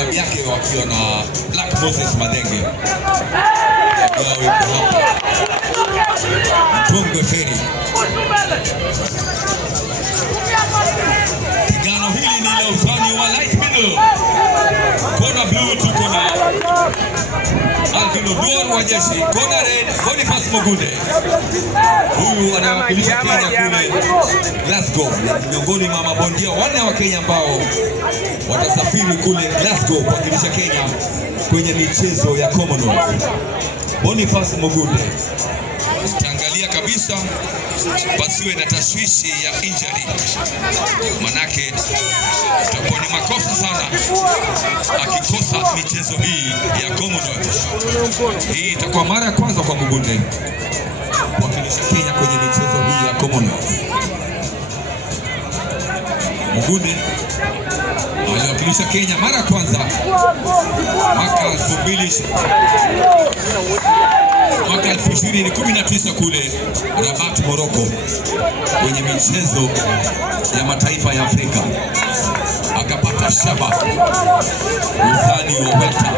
klabu yake wakiwa na Black Moses Madenge. Wao yuko hapa Mtongwe Ferry. Pigano hili ni la uzani wa light middle. Kona blue tuko na Alvin Oduor wa Jeshi, kona red Boniface Mugunde. Huyu anawakilisha Kenya kule Glasgow, miongoni mwa mabondia wanne wa Kenya ambao watasafiri kule Glasgow kuwakilisha Kenya kwenye michezo ya Commonwealth. Boniface Mugunde, tutaangalia kabisa pasiwe na tashwishi ya injury, manake itakuwa ni makosa sana akikosa michezo hii ya Commonwealth. Hii itakuwa mara ya kwanza kwa Mugunde kuwakilisha Kenya kwenye michezo hii ya Commonwealth. Mugunde aliwakilisha Kenya mara ya kwanza mwaka 2019 kule Rabat, Morocco, kwenye michezo ya mataifa ya Afrika. Akapata shaba uzani wa welter.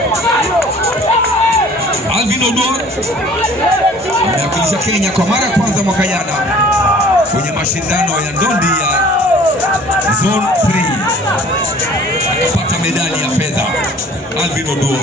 Alvin Oduor amewakilisha Kenya kwa mara ya kwanza mwaka jana kwenye mashindano ya ndondi ya Zone 3. Akapata medali ya fedha. Alvin Oduor.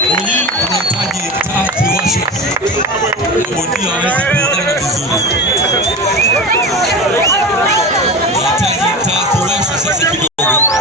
Unahitaji taa kiwasho bondia waweze kuonana vizuri. Unahitaji taa kiwasho sasa kidogo.